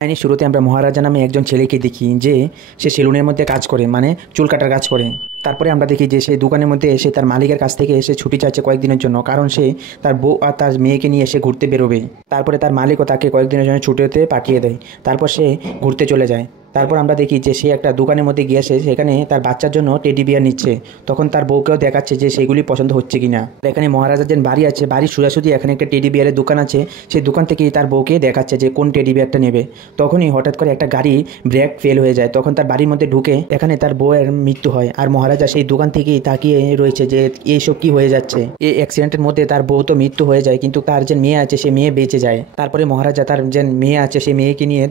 কাহিনীর শুরুতে আমরা মহারাজা নামে একজন ছেলেকে দেখি যে সে সেলুনের মধ্যে কাজ করে, মানে চুল কাটার কাজ করে। তারপরে আমরা দেখি যে সেই দোকানের মধ্যে এসে তার মালিকের কাছ থেকে এসে ছুটি চাইছে কয়েকদিনের জন্য, কারণ সে তার বউ আর তার মেয়েকে নিয়ে এসে ঘুরতে বেরোবে। তারপরে তার মালিকও তাকে কয়েকদিনের জন্য ছুটিতে পাঠিয়ে দেয়। তারপর সে ঘুরতে চলে যায়। তারপর আমরা দেখি যে সে একটা দোকানের মধ্যে গিয়েছে, সেখানে তার বাচ্চার জন্য টেডি বিয়ার নিচ্ছে। তখন তার বউকেও দেখাচ্ছে যে সেগুলি পছন্দ হচ্ছে কিনা। এখানে মহারাজার যে বাড়ি আছে, বাড়ির সোজাসুজি এখানে একটা টেডি বিয়ারের দোকান আছে। সেই দোকান থেকেই তার বউকে দেখাচ্ছে যে কোন টেডি বিয়ারটা নেবে। তখনই হঠাৎ করে একটা গাড়ি ব্রেক ফেল হয়ে যায়। তখন তার বাড়ির মধ্যে ঢুকে এখানে তার বউয়ের মৃত্যু হয়। আর মহারাজা সেই দোকান থেকেই তাকিয়ে রয়েছে যে এইসব কি হয়ে যাচ্ছে। এই অ্যাক্সিডেন্টের মধ্যে তার বউ তো মৃত্যু হয়ে যায়, কিন্তু তার যে মেয়ে আছে সে মেয়ে বেঁচে যায়। তারপরে মহারাজা তার যে মেয়ে আছে সেই মেয়েকে নিয়ে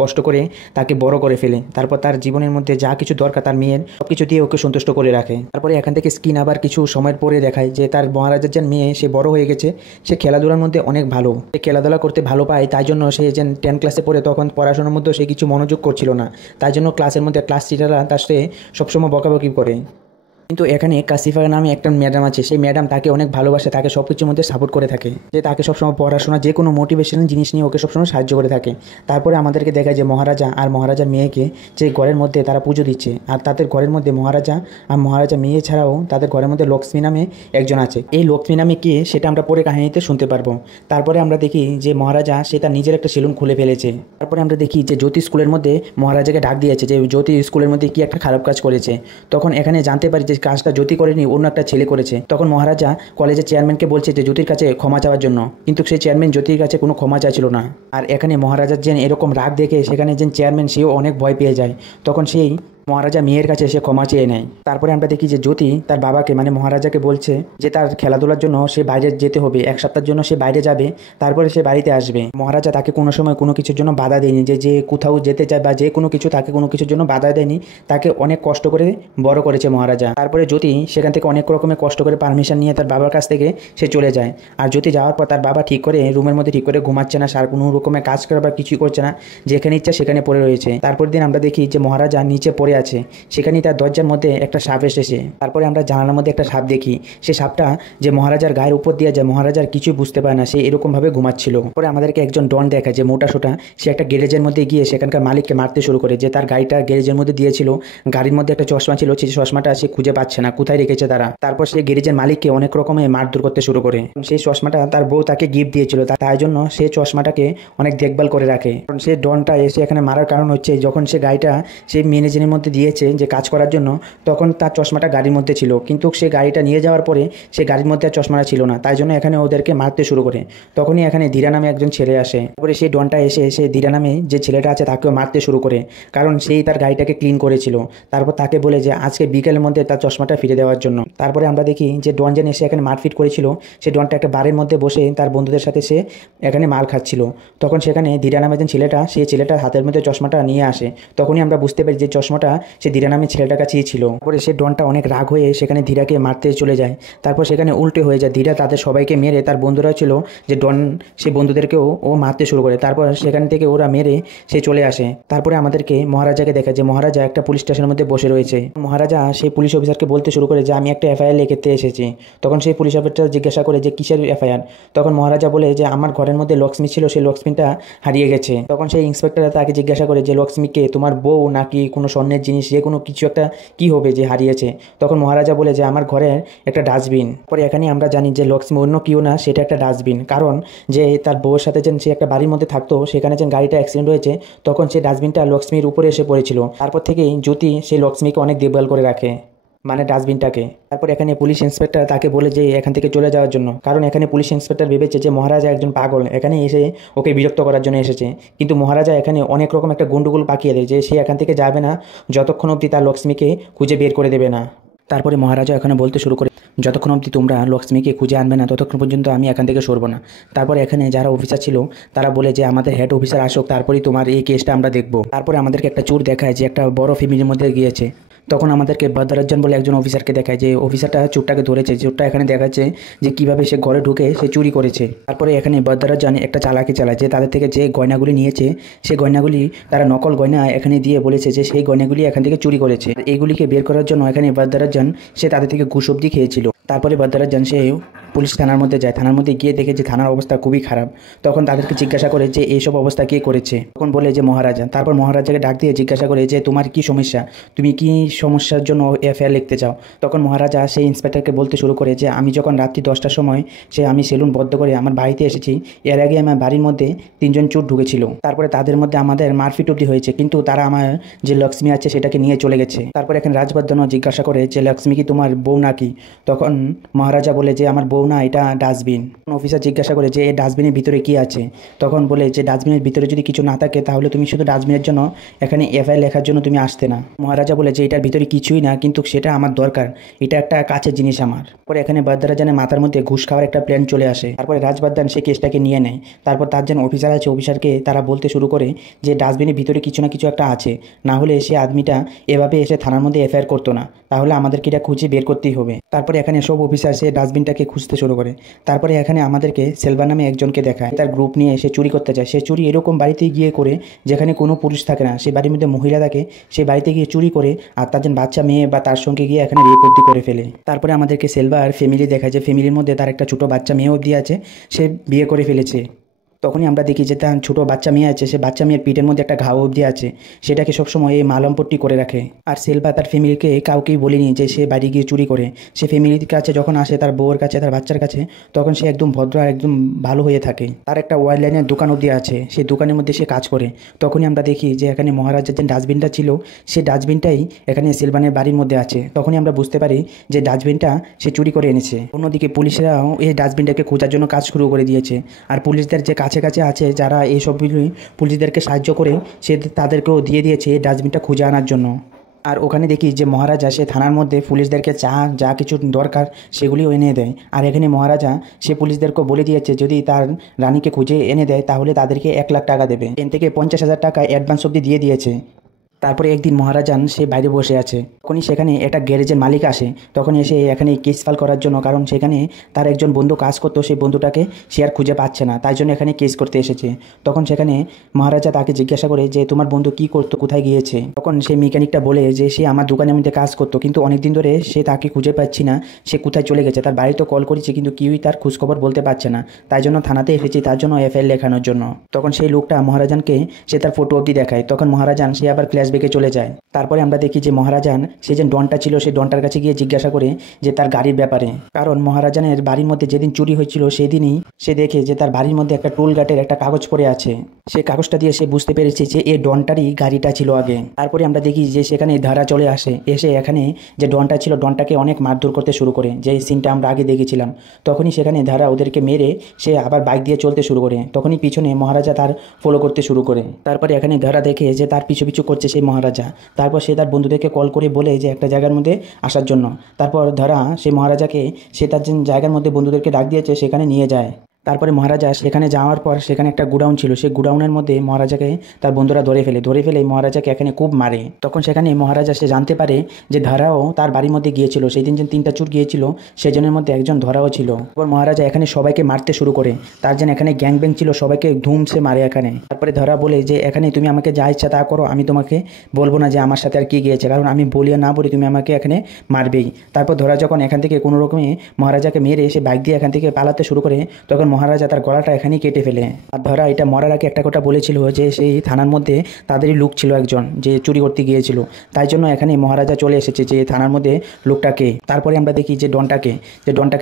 কষ্ট করে তাকে বড় করে ফেলে। তারপর তার জীবনের মধ্যে যা কিছু দরকার তার মেয়ের সবকিছু দিয়ে ওকে সন্তুষ্ট করে রাখে। তারপরে এখান থেকে স্ক্রিন আবার কিছু সময়ের পরে দেখায় যে তার মহারাজার যে মেয়ে সে বড় হয়ে গেছে, সে খেলাধুলার মধ্যে অনেক ভালো, সে খেলাধুলা করতে ভালো পায়। তাই জন্য সে যে 10 ক্লাসে পড়ে তখন পড়াশোনার মধ্যে সে কিছু মনোযোগ করছিল না। তাই জন্য ক্লাসের মধ্যে ক্লাস টিচাররা তার সাথে সবসময় বকাবকি করে। কিন্তু এখানে কাসিফা নামে একটা ম্যাডাম আছে, সেই ম্যাডাম তাকে অনেক ভালোবাসে, তাকে সব কিছুর মধ্যে সাপোর্ট করে থাকে, যে তাকে সবসময় পড়াশোনা যে কোনো মোটিভেশনাল জিনিস নিয়ে ওকে সবসময় সাহায্য করে থাকে। তারপরে আমাদেরকে দেখায় যে মহারাজা আর মহারাজার মেয়েকে যে ঘরের মধ্যে তারা পুজো দিচ্ছে। আর তাদের ঘরের মধ্যে মহারাজা আর মহারাজা মেয়ে ছাড়াও তাদের ঘরের মধ্যে লক্ষ্মী নামে একজন আছে। এই লক্ষ্মী নামে কে সেটা আমরা পরে কাহিনীতে শুনতে পারবো। তারপরে আমরা দেখি যে মহারাজা সে তার নিজের একটা সেলুন খুলে ফেলেছে। তারপরে আমরা দেখি যে জ্যোতি স্কুলের মধ্যে মহারাজাকে ডাক দিয়েছে যে জ্যোতি স্কুলের মধ্যে কি একটা খারাপ কাজ করেছে। তখন এখানে জানতে পারি যে কাজটা জ্যোতি করেনি, অন্য একটা ছেলে করেছে। তখন মহারাজা কলেজের চেয়ারম্যানকে বলছে যে জ্যোতির কাছে ক্ষমা চাওয়ার জন্য, কিন্তু সেই চেয়ারম্যান জ্যোতির কাছে কোনো ক্ষমা চাইছিল না। আর এখানে মহারাজার যে এরকম রাগ দেখে সেখানে যে চেয়ারম্যান সেও অনেক ভয় পেয়ে যায়। তখন সেই মহারাজা মেয়ের কাছে এসে ক্ষমা চেয়ে নেয়। তারপরে আমরা দেখি যে জ্যোতি তার বাবাকে মানে মহারাজাকে বলছে যে তার খেলাধুলার জন্য সে বাইরে যেতে হবে, 1 সপ্তাহের জন্য সে বাইরে যাবে, তারপরে সে বাড়িতে আসবে। মহারাজা তাকে কোনো সময় কোনো কিছুর জন্য বাধা দেয়নি, যে কোথাও যেতে চায় বা যে কোনো কিছু, তাকে কোনো কিছুর জন্য বাধা দেয়নি। তাকে অনেক কষ্ট করে বড় করেছে মহারাজা। তারপরে জ্যোতি সেখান থেকে অনেক রকমের কষ্ট করে পারমিশন নিয়ে তার বাবার কাছ থেকে সে চলে যায়। আর জ্যোতি যাওয়ার পর তার বাবা ঠিক করে রুমের মধ্যে ঠিক করে ঘুমাচ্ছে না, সার কোনো রকমের কাজ করে বা কিছুই করছে না, যেখানে ইচ্ছা সেখানে পড়ে রয়েছে। তারপর দিন আমরা দেখি যে মহারাজা নিচে পড়ে আছে, সেখানে তার দরজার মধ্যে একটা সাপ এসেছে। তারপরে আমরা জানালার মধ্যে একটা সাপ দেখি, সে সাপটা যে মহারাজার গায়ের উপর দিয়ে যায়, মহারাজার কিছুই বুঝতে পারে না, সে এরকমভাবে ঘুমাচ্ছিল। পরে আমাদেরকে একজন ডন দেখায় যে মোটা সোটা, সে একটা গ্যারেজের মধ্যে গিয়ে সেখানকার মালিককে মারতে শুরু করে। যে তার গাড়িটা গ্যারেজের মধ্যে দিয়েছিল, গাড়ির মধ্যে একটা চশমা ছিল, সেই চশমাটা সে খুঁজে পাচ্ছে না, কোথায় রেখেছে তারা। তারপর সে গ্যারেজের মালিককে অনেক রকমের মারধর করতে শুরু করে। সেই চশমাটা তার বউ তাকে গিফট দিয়েছিল, তাই জন্য সে চশমাটাকে অনেক দেখভাল করে রাখে। কারণ সে ডনটা এসে এখানে মারার কারণ হচ্ছে যখন সে গাড়িটা সেই ম্যানেজারের মধ্যে দিয়েছে যে কাজ করার জন্য, তখন তার চশমাটা গাড়ির মধ্যে ছিল, কিন্তু সে গাড়িটা নিয়ে যাওয়ার পরে সে গাড়ির মধ্যে আর চশমাটা ছিল না। তাই জন্য এখানে ওদেরকে মারতে শুরু করে। তখনই এখানে ধীরা নামে একজন ছেলে আসে। তারপরে সেই ডনটা এসে ধীরা নামে যে ছেলেটা আছে তাকেও মারতে শুরু করে, কারণ সেই তার গাড়িটাকে ক্লিন করেছিল। তারপর তাকে বলে যে আজকে বিকেলের মধ্যে তার চশমাটা ফিরে দেওয়ার জন্য। তারপরে আমরা দেখি যে ডন যেন এসে এখানে মারপিট করেছিল, সেই ডনটা একটা বারের মধ্যে বসে তার বন্ধুদের সাথে সে এখানে মাল খাচ্ছিল। তখন সেখানে ধীরা নামে যে ছেলেটা, সেই ছেলেটার হাতের মধ্যে চশমাটা নিয়ে আসে। তখনই আমরা বুঝতে পারি যে চশমাটা সে ধীরা নামে ছেলেটার কাছেই ছিল। তারপরে সে ডনটা অনেক রাগ হয়ে সেখানে ধীরাকে মারতে চলে যায়। তারপর সেখানে উল্টে হয়ে যায়, ধীরা তাদের সবাইকে মেরে, তার বন্ধুরা ছিল যে ডন, সেই বন্ধুদেরকেও ও মারতে শুরু করে। তারপর সেখান থেকে ওরা মেরে সে চলে আসে। তারপরে আমাদেরকে মহারাজাকে দেখায় যে মহারাজা একটা পুলিশ স্টেশনের মধ্যে বসে রয়েছে। মহারাজা সেই পুলিশ অফিসারকে বলতে শুরু করে যে আমি একটা এফআইআর লিখতে এসেছি। তখন সেই পুলিশ অফিসার জিজ্ঞাসা করে যে কিসের এফআইআর। তখন মহারাজা বলে যে আমার ঘরের মধ্যে লক্ষ্মী ছিল, সেই লক্ষ্মীটা হারিয়ে গেছে। তখন সেই ইন্সপেক্টর তাকে জিজ্ঞাসা করে যে লক্ষ্মীকে তোমার বউ নাকি কোনো স্বর্ণের জিনিস, যে কোনো কিছু একটা কি হবে যে হারিয়েছে। তখন মহারাজা বলে যে আমার ঘরের একটা ডাস্টবিন। পরে এখানে আমরা জানি যে লক্ষ্মী অন্য কেউ না, সেটা একটা ডাস্টবিন। কারণ যে তার বউয়ের সাথে যেন সে একটা বাড়ির মধ্যে থাকতো, সেখানে যেন গাড়িটা অ্যাক্সিডেন্ট হয়েছে, তখন সেই ডাস্টবিনটা লক্ষ্মীর উপরে এসে পড়েছিল। তারপর থেকেই জ্যোতি সেই লক্ষ্মীকে অনেক দেখভাল করে রাখে, মানে ডাস্টবিনটাকে। তারপর এখানে পুলিশ ইন্সপেক্টর তাকে বলে যে এখান থেকে চলে যাওয়ার জন্য, কারণ এখানে পুলিশ ইন্সপেক্টর ভেবেছে যে মহারাজা একজন পাগল, এখানে এসে ওকে বিরক্ত করার জন্য এসেছে। কিন্তু মহারাজা এখানে অনেক রকম একটা গন্ডগোল পাকিয়ে দেয় যে সে এখান থেকে যাবে না যতক্ষণ অবধি তার লক্ষ্মীকে খুঁজে বের করে দেবে না। তারপরে মহারাজা এখানে বলতে শুরু করে যতক্ষণ অবধি তোমরা লক্ষ্মীকে খুঁজে আনবে না ততক্ষণ পর্যন্ত আমি এখান থেকে সরবো না। তারপর এখানে যারা অফিসার ছিল তারা বলে যে আমাদের হেড অফিসার আসুক, তারপরেই তোমার এই কেসটা আমরা দেখবো। তারপরে আমাদেরকে একটা চোর দেখায় যে একটা বড় ফ্যামিলির মধ্যে গিয়েছে। তখন আমাদেরকে বদরাজ্জান বলে একজন অফিসারকে দেখায়, যে অফিসারটা চোরটাকে ধরেছে। চোরটা এখানে দেখাচ্ছে যে কিভাবে সে ঘরে ঢুকে সে চুরি করেছে। তারপরে এখানে বদরাজ্জান একটা চালাকি চালায় যে তাদের থেকে যে গয়নাগুলি নিয়েছে সেই গয়নাগুলি তারা নকল গয়না এখানে দিয়ে বলেছে যে সেই গয়নাগুলি এখান থেকে চুরি করেছে। এইগুলিকে বের করার জন্য এখানে বদরাজ্জান সে তাদের থেকে ঘুষ অবধি খেয়েছিল। তারপরে বদ্দারাজান সে পুলিশ থানার মধ্যে যায়, থানার মধ্যে গিয়ে দেখে যে থানার অবস্থা খুবই খারাপ। তখন তাদেরকে জিজ্ঞাসা করে যে এইসব অবস্থা কে করেছে, তখন বলে যে মহারাজা। তারপর মহারাজাকে ডাক দিয়ে জিজ্ঞাসা করে যে তোমার কি সমস্যা, তুমি কি সমস্যার জন্য এফআইআর লিখতে চাও। তখন মহারাজা সেই ইন্সপেক্টরকে বলতে শুরু করে যে আমি যখন রাত্রি 10টার সময় আমি সেলুন বন্ধ করে আমার বাড়িতে এসেছি, এর আগে আমার বাড়ির মধ্যে 3জন চোর ঢুকেছিল, তারপরে তাদের মধ্যে আমাদের মারপিট অবধি হয়েছে, কিন্তু তারা আমার যে লক্ষ্মী আছে সেটাকে নিয়ে চলে গেছে। তারপরে এখানে রাজবর্ধনও জিজ্ঞাসা করে যে লক্ষ্মী কি তোমার বউ নাকি। তখন মহারাজা বলে যে আমার বউ না, এটা ডাস্টবিন। অফিসার জিজ্ঞাসা করে যে এই ডাস্টবিনের ভিতরে কি আছে। তখন বলে যে ডাস্টবিনের ভিতরে যদি কিছু না থাকে তাহলে তুমি শুধু ডাস্টবিনের জন্য এখানে এফআইআর লেখার জন্য তুমি আসতে না। মহারাজা বলে যে এটার ভিতরে কিছুই না, কিন্তু সেটা আমার দরকার, এটা একটা কাছের জিনিস আমার। পরে এখানে বদ্দারাজানের মাথার মধ্যে ঘুষ খাওয়ার একটা প্ল্যান চলে আসে। তারপরে রাজবর্ধন সেই কেসটাকে নিয়ে নেয়। তারপর তার যে অফিসার আছে, অফিসারকে তারা বলতে শুরু করে যে ডাস্টবিনের ভিতরে কিছু না কিছু একটা আছে, না হলে সে আদমিটা এভাবে এসে থানার মধ্যে এফআইআর করতো না, তাহলে আমাদেরকে এটা খুঁজে বের করতেই হবে। তারপরে এখানে সব অফিসার সে ডাস্টবিনটাকে খুঁজতে শুরু করে। তারপরে এখানে আমাদেরকে সেলভা নামে একজনকে দেখায়, তার গ্রুপ নিয়ে সে চুরি করতে যায়। সে চুরি এরকম বাড়িতে গিয়ে করে যেখানে কোনো পুরুষ থাকে না, সেই বাড়ির মধ্যে মহিলা থাকে, সেই বাড়িতে গিয়ে চুরি করে আর তার বাচ্চা মেয়ে বা তার সঙ্গে গিয়ে এখানে রেপ অবধি করে ফেলে। তারপরে আমাদেরকে সেলভার ফ্যামিলি দেখায় যে ফ্যামিলির মধ্যে তার একটা ছোটো বাচ্চা মেয়ে অবধি আছে, সে বিয়ে করে ফেলেছে। তখনই আমরা দেখি যে তার ছোটো বাচ্চা মেয়ে আছে, সে বাচ্চা মেয়ের পিঠের মধ্যে একটা ঘাও অবধি আছে, সেটাকে সবসময় এই মালমপট্টি করে রাখে। আর সেলভা তার ফ্যামিলিকে কাউকেই বলেনি যে সে বাড়ি গিয়ে চুরি করে। সে ফ্যামিলির কাছে যখন আসে, তার বউয়ের কাছে, তার বাচ্চার কাছে, তখন সে একদম ভদ্র আর একদম ভালো হয়ে থাকে। তার একটা ওয়াইল্ডলাইনের দোকান অবধি আছে, সেই দোকানের মধ্যে সে কাজ করে। তখনই আমরা দেখি যে এখানে মহারাজার যে ডাস্টবিনটা ছিল, সেই ডাস্টবিনটাই এখানে সেলভানের বাড়ির মধ্যে আছে। তখনই আমরা বুঝতে পারি যে ডাস্টবিনটা সে চুরি করে এনেছে। অন্যদিকে পুলিশরাও এই ডাস্টবিনটাকে খোঁজার জন্য কাজ শুরু করে দিয়েছে। আর পুলিশদের যে কাছে কাছে আছে, যারা এই সবগুলোই পুলিশদেরকে সাহায্য করে, সে তাদেরকেও দিয়ে দিয়েছে এই ডাস্টবিনটা খুঁজে আনার জন্য। আর ওখানে দেখি যে মহারাজা সে থানার মধ্যে পুলিশদেরকে যা কিছু দরকার সেগুলিও এনে দেয়। আর এখানে মহারাজা সে পুলিশদেরকে বলে দিয়েছে যদি তার রানীকে খুঁজে এনে দেয় তাহলে তাদেরকে 1 লাখ টাকা দেবে। এন থেকে 50,000 টাকা অ্যাডভান্স অবধি দিয়ে দিয়েছে। তারপরে একদিন মহারাজান সে বাইরে বসে আছে, তখনই সেখানে একটা গ্যারেজের মালিক আসে। তখন এসে এখানে কেস ফাইল করার জন্য, কারণ সেখানে তার একজন বন্ধু কাজ করতো, সেই বন্ধুটাকে সে আর খুঁজে পাচ্ছে না, তাই জন্য এখানে কেস করতে এসেছে। তখন সেখানে মহারাজা তাকে জিজ্ঞাসা করে যে তোমার বন্ধু কি করতো, কোথায় গিয়েছে। তখন সেই মেকানিকটা বলে যে সে আমার দোকানের মধ্যে কাজ করতো, কিন্তু অনেকদিন ধরে সে তাকে খুঁজে পাচ্ছি না, সে কোথায় চলে গেছে। তার বাড়িতে কল করেছি কিন্তু কেউই তার খোঁজখবর বলতে পারছে না, তাই জন্য থানাতে এসেছি, তার জন্য এফআইআর লেখানোর জন্য। তখন সেই লোকটা মহারাজানকে সে তার ফটো অবধি দেখায়। তখন মহারাজান সে আবার ফ্ল্যাশব্যাকে চলে যায়। তারপরে আমরা দেখি যে মহারাজান সে যে ডনটা ছিল, সেই ডনটার কাছে গিয়ে জিজ্ঞাসা করে যে তার গাড়ির ব্যাপারে, কারণ মহারাজানের বাড়ির মধ্যে যেদিন চুরি হয়েছিল সেদিনই সে দেখে যে তার বাড়ির মধ্যে একটা টোল গাটের একটা কাগজ পড়ে আছে। সেই কাগজটা দিয়ে সে বুঝতে পেরেছে যে এই ডনটারই গাড়িটা ছিল আগে। তারপরে আমরা দেখি যে সেখানে ধারা চলে আসে, এসে এখানে যে ডনটা ছিল ডনটাকে অনেক মারধর করতে শুরু করে, যে সিনটা আমরা আগে দেখেছিলাম। তখনই সেখানে ধারা ওদেরকে মেরে সে আবার বাইক দিয়ে চলতে শুরু করে। তখনই পিছনে মহারাজা তার ফলো করতে শুরু করে। তারপরে এখানে ধারা দেখে যে তার পিছু পিছু করছে সেই মহারাজা। তারপর সে তার বন্ধুদেরকে কল করে বলে যে একটা জায়গার মধ্যে আসার জন্য। তারপর ধরা সেই মহারাজাকে সে তার যে জায়গার মধ্যে বন্ধুদেরকে ডাক দিয়েছে সেখানে নিয়ে যায়। তারপরে মহারাজা সেখানে যাওয়ার পর সেখানে একটা গুডাউন ছিল, সেই গুডাউনের মধ্যে মহারাজাকে তার বন্ধুরা ধরে ফেলে মহারাজাকে এখানে খুব মারে। তখন সেখানে মহারাজা সে জানতে পারে যে ধারাও তার বাড়ির মধ্যে গিয়েছিল, সেই দিন যে 3টা চোর গিয়েছিল সেজনের মধ্যে একজন ধরাও ছিল। তারপর মহারাজা এখানে সবাইকে মারতে শুরু করে, তার যেন এখানে গ্যাং ব্যাং ছিল, সবাইকে ধুম সে মারে এখানে। তারপরে ধরা বলে যে এখানে তুমি আমাকে যা ইচ্ছা তা করো, আমি তোমাকে বলবো না যে আমার সাথে আর কি গিয়েছে, কারণ আমি বলিয়া না বলি তুমি আমাকে এখানে মারবেই। তারপর ধরা যখন এখান থেকে কোনো রকমে মহারাজাকে মেরে সে বাইক দিয়ে এখান থেকে পালাতে শুরু করে, তখন মহারাজা তার গলাটা এখানেই কেটে ফেলে। আর ধরা এটা মরার আগে একটা কথা বলেছিল যে সেই থানার মধ্যে তাদেরই লোক ছিল একজন যে চুরি করতে গিয়েছিল, তাই জন্য এখানে মহারাজা চলে এসেছে যে থানার মধ্যে লোকটাকে। তারপরে আমরা দেখি যে ডনটাকে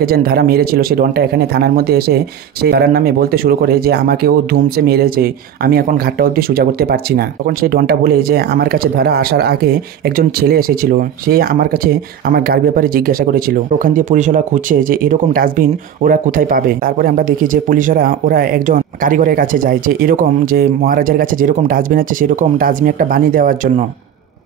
যে ধারা মেরেছিল, সেই ডনটা এখানে থানার মধ্যে এসে সেই ধারার নামে বলতে শুরু করে যে আমাকে ও ধুমসে মেরেছে, আমি এখন ঘাটটা অবধি সোজা করতে পারছি না। তখন সেই ডনটা বলে যে আমার কাছে ধারা আসার আগে একজন ছেলে এসেছিল, সে আমার কাছে আমার গাড়ির ব্যাপারে জিজ্ঞাসা করেছিল। ওখান দিয়ে পুলিশরা খুঁজছে যে এরকম ডাস্টবিন ওরা কোথায় পাবে। তারপরে আমরা দেখি যে পুলিশরা ওরা একজন কারিগরের কাছে যায় যে এরকম যে মহারাজার কাছে যেরকম ডাস্টবিন আছে সেরকম ডাস্টবিন একটা বানিয়ে দেওয়ার জন্য।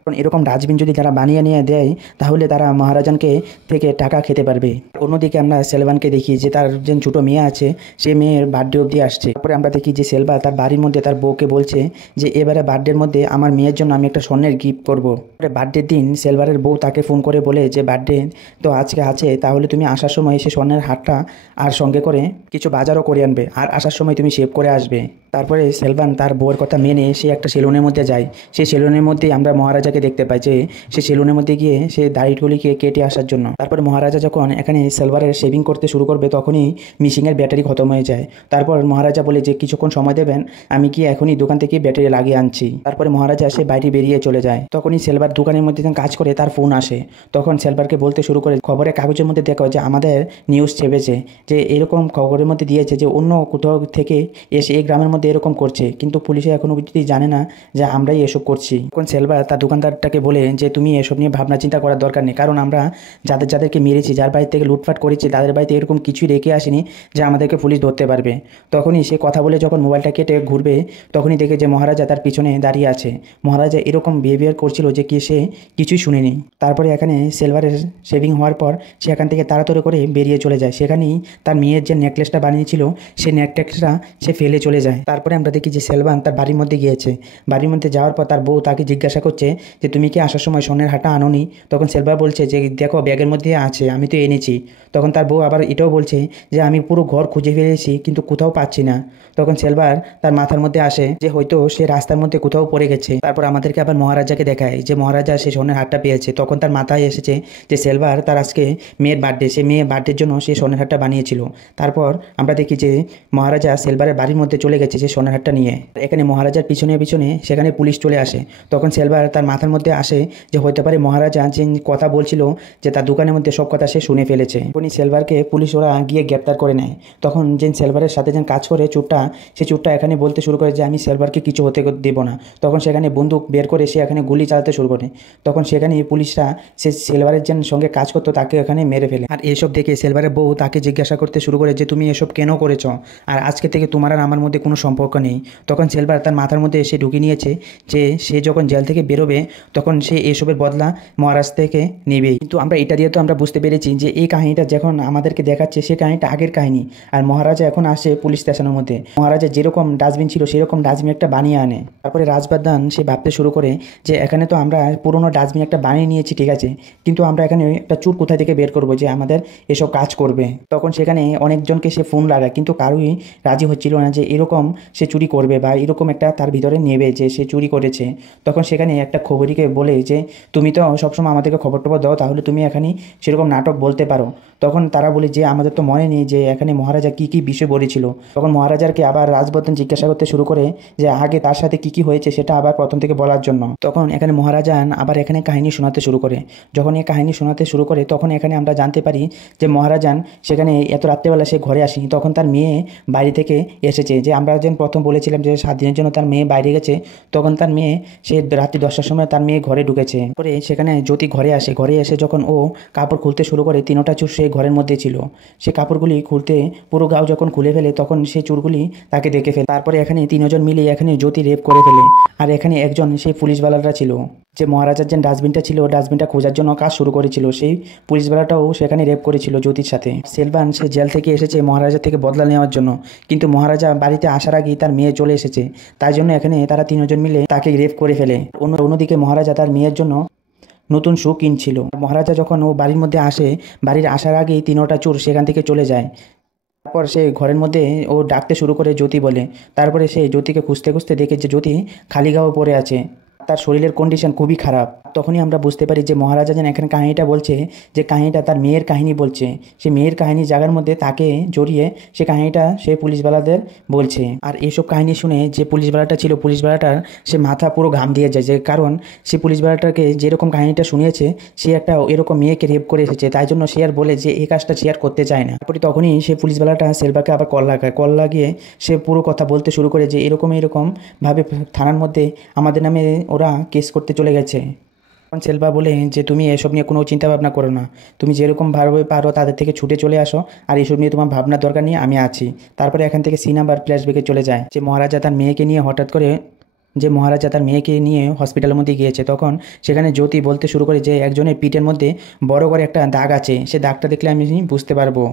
কারণ এরকম ডাস্টবিন যদি তারা বানিয়ে নিয়ে দেয় তাহলে তারা মহারাজানকে থেকে টাকা খেতে পারবে। অন্যদিকে আমরা সেলভানকে দেখি যে তার যে ছোটো মেয়ে আছে সে মেয়ের বার্থডে অবধি আসছে। তারপরে আমরা দেখি যে সেলভা তার বাড়ির মধ্যে তার বউকে বলছে যে এবারে বার্থডের মধ্যে আমার মেয়ের জন্য আমি একটা স্বর্ণের গিফট করবো। বার্থডের দিন সেলভারের বউ তাকে ফোন করে বলে যে বার্থডে তো আজকে আছে, তাহলে তুমি আসার সময় সে স্বর্ণের হারটা আর সঙ্গে করে কিছু বাজারও করে আনবে, আর আসার সময় তুমি সেভ করে আসবে। তারপরে সেলভান তার বউয়ের কথা মেনে সে একটা সেলুনের মধ্যে যায়। সেই সেলুনের মধ্যেই আমরা মহারাজাকে দেখতে পাই যে সে সেলুনের মধ্যে গিয়ে সে দাড়িগুলিকে কেটে আসার জন্য। তারপরে মহারাজা যখন এখানে সেলভারের শেভিং করতে শুরু করবে তখনই মিশিংয়ের ব্যাটারি খতম হয়ে যায়। তারপর মহারাজা বলে যে কিছুক্ষণ সময় দেবেন, আমি কি এখনই দোকান থেকে ব্যাটারি লাগিয়ে আনছি। তারপরে মহারাজা সে বাইরে বেরিয়ে চলে যায়। তখনই সেলভার দোকানের মধ্যে যখন কাজ করে তার ফোন আসে। তখন সেলভারকে বলতে শুরু করে, খবরের কাগজের মধ্যে দেখো যে আমাদের নিউজ ছেপেছে যে এরকম খবরের মধ্যে দিয়েছে যে অন্য কোথাও থেকে এসে এই গ্রামের মধ্যে এরকম করছে, কিন্তু পুলিশে এখনো পর্যন্ত জানে না যে আমরাই এসব করছি। তখন সেলভার তার দোকানদারটাকে বলে যে তুমি এসব নিয়ে ভাবনা চিন্তা করার দরকার নেই, কারণ আমরা যাদেরকে মেরেছি, যার বাড়ি থেকে লুটপাট করেছি, তাদের বাড়িতে এরকম কিছুই রেখে আসেনি যে আমাদেরকে পুলিশ ধরতে পারবে। তখনই সে কথা বলে যখন মোবাইলটা কেটে ঘুরবে তখনই দেখে যে মহারাজা তার পিছনে দাঁড়িয়ে আছে। মহারাজা এরকম বিহেভিয়ার করছিল যে কি সে কিছুই শুনেনি। তারপরে এখানে সেলভারের শেভিং হওয়ার পর সে এখান থেকে তাড়াতাড়ি করে বেরিয়ে চলে যায়। সেখানেই তার মেয়ের যে নেকলেসটা বানিয়েছিল সেই নেকলেসটা সে ফেলে চলে যায়। তারপরে আমরা দেখি যে সেলভান তার বাড়ির মধ্যে গিয়েছে। বাড়ির মধ্যে যাওয়ার পর তার বউ তাকে জিজ্ঞাসা করছে যে তুমি কি আসার সময় স্বর্ণের হারটা আনোনি। তখন সেলভার বলছে যে দেখো ব্যাগের মধ্যে আছে, আমি তো এনেছি। তখন তার বউ আবার এটাও বলছে যে আমি পুরো ঘর খুঁজে ফেলেছি কিন্তু কোথাও পাচ্ছি না। তখন সেলভার তার মাথার মধ্যে আসে যে হয়তো সে রাস্তার মধ্যে কোথাও পড়ে গেছে। তারপর আমাদেরকে আবার মহারাজাকে দেখায় যে মহারাজা সে স্বর্ণের হারটা পেয়েছে। তখন তার মাথায় এসেছে যে সেলভার তার আজকে মেয়ের বার্থডে, সে মেয়ের বার্থডের জন্য সে স্বর্ণের হারটা বানিয়েছিল। তারপর আমরা দেখি যে মহারাজা সেলভারের বাড়ির মধ্যে চলে গেছে যে স্বর্ণের হারটা নিয়ে। এখানে মহারাজার পিছনে পিছনে সেখানে পুলিশ চলে আসে। তখন সেলভার তার মাথার মধ্যে আসে যে হতে পারে মহারাজা যে কথা বলছিল যে তার দোকানের মধ্যে সব কথা সে শুনে ফেলেছে। তখনই সেলভারকে পুলিশ ওরা গিয়ে গ্রেপ্তার করে নেয়। তখন যে সেলভারের সাথে যে কাজ করে চোরটা, সে চোরটা এখানে বলতে শুরু করে যে আমি সেলভারকে কিছু হতে দেব না। তখন সেখানে বন্দুক বের করে সে এখানে গুলি চালাতে শুরু করে। তখন সেখানে পুলিশরা সে সেলভারের যে সঙ্গে কাজ করতো তাকে এখানে মেরে ফেলে। আর এসব দেখে সেলভারের বউ তাকে জিজ্ঞাসা করতে শুরু করে যে তুমি এসব কেন করেছ, আর আজকে থেকে তোমার আর আমার মধ্যে কোনো সম্পর্ক নেই। তখন সেলভার তার মাথার মধ্যে এসে ঢুকিয়ে নিয়েছে যে সে যখন জেল থেকে বেরোবে তখন সে এসবের বদলা মহারাজ থেকে নেবেই। কিন্তু আমরা এটা দিয়ে তো আমরা বুঝতে পেরেছি যে এই কাহিনীটা যখন আমাদেরকে দেখাচ্ছে সে কাহিনীটা আগের কাহিনী। আর মহারাজা এখন আসে পুলিশ স্টেশনের মধ্যে। মহারাজা যেরকম ডাস্টবিন ছিল সেরকম ডাস্টবিন একটা বানিয়ে আনে। তারপরে রাজবাদান সে ভাবতে শুরু করে যে এখানে তো আমরা পুরোনো ডাস্টবিন একটা বানিয়ে নিয়েছি, ঠিক আছে, কিন্তু আমরা এখানে একটা চোর কোথায় থেকে বের করবো যে আমাদের এসব কাজ করবে। তখন সেখানে অনেকজনকে সে ফোন লাগায় কিন্তু কারোই রাজি হচ্ছিল না যে এরকম সে চুরি করবে বা এরকম একটা তার ভিতরে নেবে যে সে চুরি করেছে। তখন সেখানে একটা খবরীকে বলে যে তুমি তো সবসময় আমাদেরকে খবর টবর দাও, তাহলে তুমি এখানে সেরকম নাটক বলতে পারো। তখন তারা বলে যে আমাদের তো মনে নেই যে এখানে মহারাজা কী কী বিষয় বলেছিল। তখন মহারাজাকে আবার রাজবর্ধন জিজ্ঞাসা করতে শুরু করে যে আগে তার সাথে কী কী হয়েছে সেটা আবার প্রথম থেকে বলার জন্য। তখন এখানে মহারাজা আবার এখানে কাহিনী শোনাতে শুরু করে। যখন এই কাহিনী শোনাতে শুরু করে তখন এখানে আমরা জানতে পারি যে মহারাজান সেখানে এত রাত্রেবেলা সে ঘরে আসেনি। তখন তার মেয়ে বাড়ি থেকে এসেছে, যে আমরা যেন প্রথম বলেছিলাম যে 7 দিনের জন্য তার মেয়ে বাইরে গেছে। তখন তার মেয়ে সে রাত্রি 10টার সময় তার মেয়ে ঘরে ঢুকেছে। পরে সেখানে জ্যোতি ঘরে আসে। ঘরে এসে যখন ও কাপড় খুলতে শুরু করে 3টা চোর সে ঘরের মধ্যে ছিল। সে কাপড়গুলি খুলতে পুরো গাও যখন খুলে ফেলে তখন সে চোরগুলি তাকে দেখে ফেলে। তারপরে এখানে 3জন মিলে এখানে জ্যোতি রেপ করে ফেলে। আর এখানে একজন সেই পুলিশওয়ালারা ছিল যে মহারাজার যে ডাস্টবিনটা ছিল ডাস্টবিনটা খোঁজার জন্য কাজ শুরু করেছিল, সেই পুলিশওয়ালাটাও সেখানে রেপ করেছিল জ্যোতির সাথে। সেলভান সে জেল থেকে এসেছে মহারাজা থেকে বদলা নেওয়ার জন্য, কিন্তু মহারাজা বাড়িতে আসার আগেই তার মেয়ে চলে এসেছে। তাই জন্য এখানে তারা 3জন মিলে তাকে রেপ করে ফেলে। অন্যদিকে মহারাজা তার মেয়ের জন্য নতুন শু কিনছিল। মহারাজা যখন ও বাড়ির মধ্যে আসে, বাড়ির আসার আগেই 3টা চোর সেখান থেকে চলে যায়। তারপর সে ঘরের মধ্যে ও ডাকতে শুরু করে জ্যোতি বলে। তারপরে সে জ্যোতিকে খুঁজতে খুঁজতে দেখে যে জ্যোতি খালি গাও পড়ে আছে, তার শরীরের কন্ডিশন খুবই খারাপ। তখনই আমরা বুঝতে পারি যে মহারাজা যেন এখানে কাহিনীটা বলছে যে কাহিনীটা তার মেয়ের কাহিনী বলছে। সে মেয়ের কাহিনী জায়গার মধ্যে তাকে জড়িয়ে সে কাহিনীটা সে পুলিশওয়ালাদের বলছে। আর এইসব কাহিনী শুনে যে পুলিশওয়ালাটা ছিল, পুলিশওয়ালাটার সে মাথা পুরো ঘাম দিয়ে যায়, যে কারণ সে পুলিশওয়ালাটাকে যেরকম কাহিনীটা শুনিয়েছে সে একটা এরকম মেয়েকে রেপ করে এসেছে, তাই জন্য সে আর বলে যে এই কাজটা সে আর করতে চায় না। তারপরে তখনই সে পুলিশওয়ালাটা সেলভাকে আবার কল লাগায়। কল লাগিয়ে সে পুরো কথা বলতে শুরু করে যে এরকম ভাবে থানার মধ্যে আমাদের নামে ওরা কেস করতে চলে গেছে। তখন সেলভা বলে যে তুমি এসব নিয়ে কোনো চিন্তা ভাবনা করো না, তুমি যেরকমভাবে পারো তাদের থেকে ছুটে চলে আসো, আর এসব নিয়ে তোমার ভাবনার দরকার নেই, আমি আছি। তারপরে এখান থেকে সিন আবার ফ্ল্যাশব্যাকে চলে যায় যে মহারাজা তার মেয়েকে নিয়ে হঠাৎ করে যে মহারাজা তার মেয়েকে নিয়ে হসপিটালের মধ্যে গিয়েছে, তখন সেখানে জ্যোতি বলতে শুরু করে যে একজনের পিঠের মধ্যে বড় করে একটা দাগ আছে, সে দাগটা দেখলে আমি বুঝতে পারবো।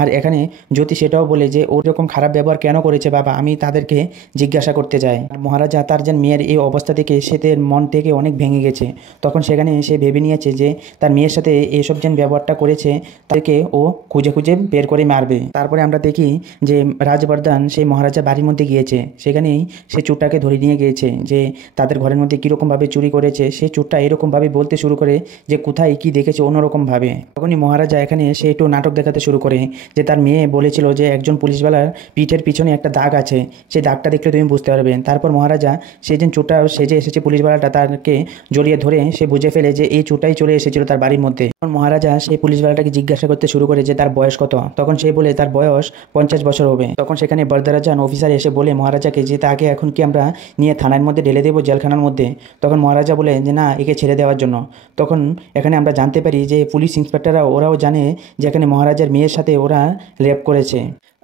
আর এখানে জ্যোতি সেটাও বলে যে ওরকম খারাপ ব্যবহার কেন করেছে বাবা, আমি তাদেরকে জিজ্ঞাসা করতে যাই। আর মহারাজা তার যে মেয়ের এই অবস্থা থেকে সে তার মন থেকে অনেক ভেঙে গেছে, তখন সেখানে সে ভেবে নিয়েছে যে তার মেয়ের সাথে এইসব যে ব্যবহারটা করেছে তাদেরকে ও খুঁজে খুঁজে বের করে মারবে। তারপরে আমরা দেখি যে রাজবর্ধন সেই মহারাজা বাড়ির মধ্যে গিয়েছে, সেখানেই সে চোরটাকে ধরে নিয়ে গিয়েছে যে তাদের ঘরের মধ্যে কীরকমভাবে চুরি করেছে। সে চোরটা এরকমভাবে বলতে শুরু করে যে কোথায় কি দেখেছে অন্যরকমভাবে। তখনই মহারাজা এখানে সে একটু নাটক দেখাতে শুরু করে যে তার মেয়ে বলেছিল যে একজন পুলিশওয়ালার পিঠের পিছনে একটা দাগ আছে, সেই দাগটা দেখলে তুমি বুঝতে পারবে। তারপর মহারাজা সেই যে চোরটা সেজে এসেছে পুলিশওয়ালাটা তাকে জড়িয়ে ধরে সে বুঝে ফেলে যে এই চোরটাই চলে এসেছিল তার বাড়ির মধ্যে। তখন মহারাজা সেই পুলিশওয়ালাটাকে জিজ্ঞাসা করতে শুরু করে যে তার বয়স কত, তখন সে বলে তার বয়স 50 বছর হবে। তখন সেখানে বরদারাজান অফিসার এসে বলে মহারাজাকে যে তাকে এখন কি আমরা নিয়ে থানার মধ্যে ঢেলে দেবো, জেলখানার মধ্যে। তখন মহারাজা বলে যে না, একে ছেড়ে দেওয়ার জন্য। তখন এখানে আমরা জানতে পারি যে পুলিশ ইন্সপেক্টররা ওরাও জানে যে এখানে মহারাজার মেয়ের সাথে ওরা রেপ করেছে।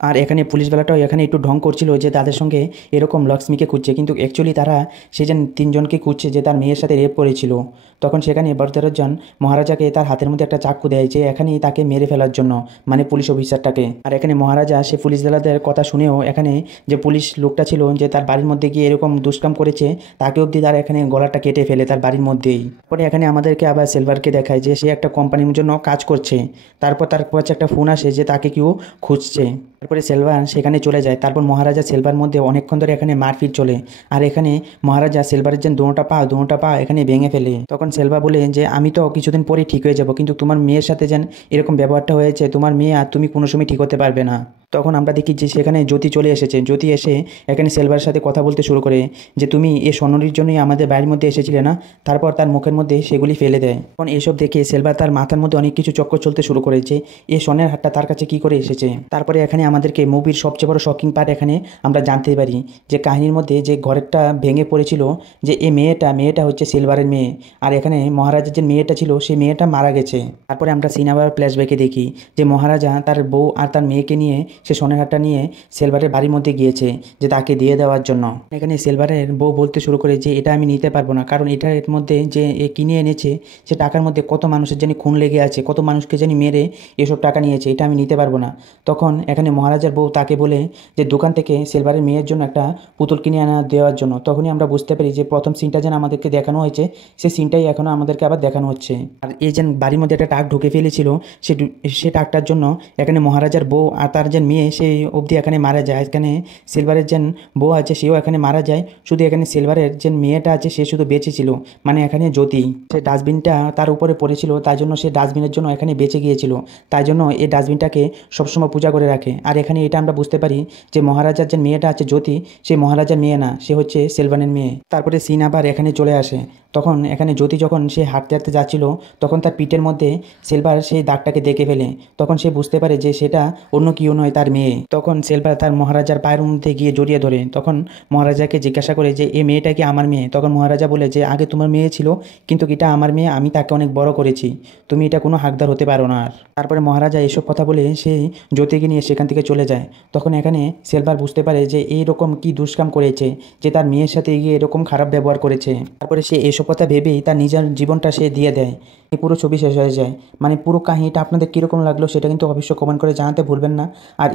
আর এখানে পুলিশওয়ালাটাও এখানে একটু ঢং করছিল যে তাদের সঙ্গে এরকম লক্ষ্মীকে খুঁজছে, কিন্তু অ্যাকচুয়ালি তারা সেই যে 3 জনকে খুঁজছে যে তার মেয়ের সাথে রেপ করেছিল। তখন সেখানে বরদারাজান মহারাজাকে তার হাতের মধ্যে একটা চাকু দেয় যে এখানেই তাকে মেরে ফেলার জন্য, মানে পুলিশ অফিসারটাকে। আর এখানে মহারাজা সে পুলিশওয়ালাদের কথা শুনেও এখানে যে পুলিশ লোকটা ছিল যে তার বাড়ির মধ্যে গিয়ে এরকম দুষ্কাম করেছে তাকে অবধি তার এখানে গলাটা কেটে ফেলে তার বাড়ির মধ্যেই। পরে এখানে আমাদেরকে আবার সিলভারকে দেখায় যে সে একটা কোম্পানির জন্য কাজ করছে। তারপর তার কাছে একটা ফোন আসে যে তাকে কেউ খুঁজছে। তারপরে সেলভার সেখানে চলে যায়। তারপর মহারাজা সেলভার মধ্যে অনেকক্ষণ ধরে এখানে মারপিট চলে। আর এখানে মহারাজা সেলভারের যে দুটা পা এখানে ভেঙে ফেলে। তখন সেলভা বলে যে আমি তো কিছুদিন পরেই ঠিক হয়ে যাব, কিন্তু তোমার মেয়ের সাথে যেন এরকম ব্যবহারটা হয়েছে, তোমার মেয়ে আর তুমি কোনো সময় ঠিক হতে পারবে না। তখন আমরা দেখি যে সেখানে জ্যোতি চলে এসেছে। জ্যোতি এসে এখানে সেলভারের সাথে কথা বলতে শুরু করে যে তুমি এই স্বর্ণরির জন্যই আমাদের বাড়ির মধ্যে এসেছিলে না। তারপর তার মুখের মধ্যে সেগুলি ফেলে দেয়। তখন এসব দেখে সেলভার তার মাথার মধ্যে অনেক কিছু চক্কর চলতে শুরু করে যে এই স্বর্ণের হারটা তার কাছে কি করে এসেছে। তারপরে এখানে আমাদেরকে মুভির সবচেয়ে বড় শকিং পার্ট এখানে আমরা জানতে পারি যে কাহিনীর মধ্যে যে ঘরেরটা ভেঙে পড়েছিল যে এই মেয়েটা হচ্ছে সিলভারের মেয়ে। আর এখানে মহারাজার যে মেয়েটা ছিল সেই মেয়েটা মারা গেছে। তারপরে আমরা সিনেমার ফ্ল্যাশব্যাকে দেখি যে মহারাজা তার বউ আর তার মেয়েকে নিয়ে সে সোনার হারটা নিয়ে সিলভারের বাড়ির মধ্যে গিয়েছে যে তাকে দিয়ে দেওয়ার জন্য। এখানে সিলভারের বউ বলতে শুরু করে যে এটা আমি নিতে পারবো না, কারণ এটার মধ্যে যে কিনে এনেছে সে টাকার মধ্যে কত মানুষের জানি খুন লেগে আছে, কত মানুষকে জানি মেরে এসব টাকা নিয়েছে, এটা আমি নিতে পারবো না। তখন এখানে মহারাজার বউ তাকে বলে যে দোকান থেকে সিলভারের মেয়ের জন্য একটা পুতুল কিনে আনা দেওয়ার জন্য। তখনই আমরা বুঝতে পারি যে প্রথম সিনটা যেন আমাদেরকে দেখানো হয়েছে সেই সিনটাই এখনও আমাদেরকে আবার দেখানো হচ্ছে। আর এই যে বাড়ির মধ্যে একটা টাক ঢুকে ফেলেছিল সে টাকটার জন্য এখানে মহারাজার বউ আর তার যে মেয়ে সেই অবধি এখানে মারা যায়। এখানে সিলভারের যে বউ আছে সেও এখানে মারা যায়, শুধু এখানে সিলভারের যে মেয়েটা আছে সে শুধু বেঁচে ছিল, মানে এখানে জ্যোতি। সে ডাস্টবিনটা তার উপরে পড়েছিল, তাই জন্য সে ডাস্টবিনের জন্য এখানে বেঁচে গিয়েছিল, তাই জন্য এই ডাস্টবিনটাকে সবসময় পূজা করে রাখে। আর এখানে এটা আমরা বুঝতে পারি যে মহারাজার যে মেয়েটা আছে জ্যোতি, সে মহারাজার মেয়ে না, সে হচ্ছে সেলভানের মেয়ে। তারপরে সিন আবার এখানে চলে আসে। তখন এখানে জ্যোতি যখন সে হাঁটতে হাঁটতে যাচ্ছিল তখন তার পিঠের মধ্যে সিলভার সেই দাগটাকে দেখে ফেলে। তখন সে বুঝতে পারে যে সেটা অন্য কেউ নয়, তার মেয়ে। তখন সিলভার তার মহারাজার পায়ের মধ্যে গিয়ে জড়িয়ে ধরে। তখন মহারাজাকে জিজ্ঞাসা করে যে এই মেয়েটা কি আমার মেয়ে। তখন মহারাজা বলে যে আগে তোমার মেয়ে ছিল, কিন্তু এটা আমার মেয়ে, আমি তাকে অনেক বড় করেছি, তুমি এটা কোনো হাকদার হতে পারো না। আর তারপরে মহারাজা এসব কথা বলে সেই জ্যোতিকে নিয়ে সেখান থেকে চলে যায়। তখন এখানে সিলভার বুঝতে পারে যে এইরকম কি দুষ্কাম করেছে যে তার মেয়ের সাথে গিয়ে এরকম খারাপ ব্যবহার করেছে। তারপরে সে এসব কথা ভেবেই তার নিজের জীবনটা সে দিয়ে দেয়। এই পুরো ছবি শেষ হয়ে যায়। মানে পুরো কাহিনীটা আপনাদের কীরকম লাগলো সেটা কিন্তু অবশ্যই কমেন্ট করে জানাতে ভুলবেন না। আর